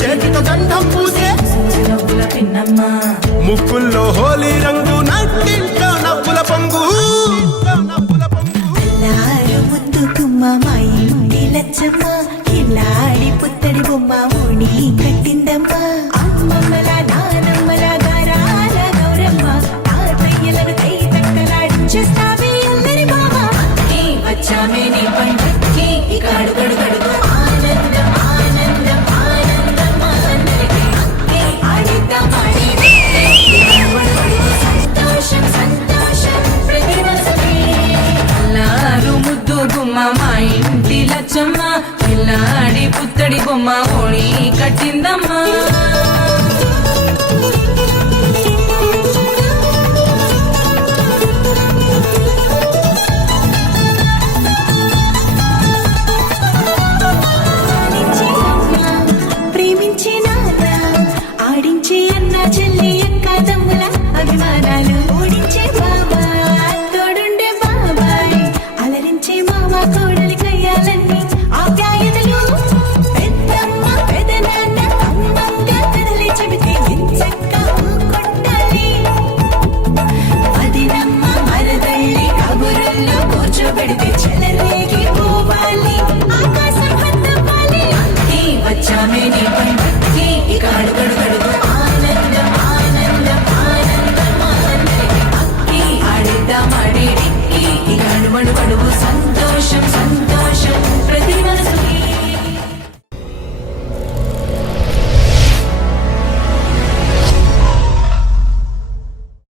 చేతితో గంధం పూసే ముక్కుల్లో హోలీ రంగు నట్టింట్లో నవ్వుల పొంగు ముద్దు గుమ్మ మా ఇంటి లచ్చమ్మ కిల్లాడి పుత్తడి బొమ్మ ఓణి కట్టిందమ్మ అమ్మమ్మల నానమ్మల గారాల గౌరమ్మ తాతయ్యలను కై తక్కలాడించేస్తావే అందరి బావ వచ్చామే నీ పండుక్కి ఇకాడు గడుగడుగు ఆనందం ఆనందం ఆనందం అందరికీ ఆడిద్దాం సంతోషం సంతోషం ప్రతిమసమే అల్లారు ముద్దు గుమ్మ మా ఇంటి లచ్చమ్మ పిల్లాడి పుత్తడి బొమ్మ ఓణి కట్టిందమ్మా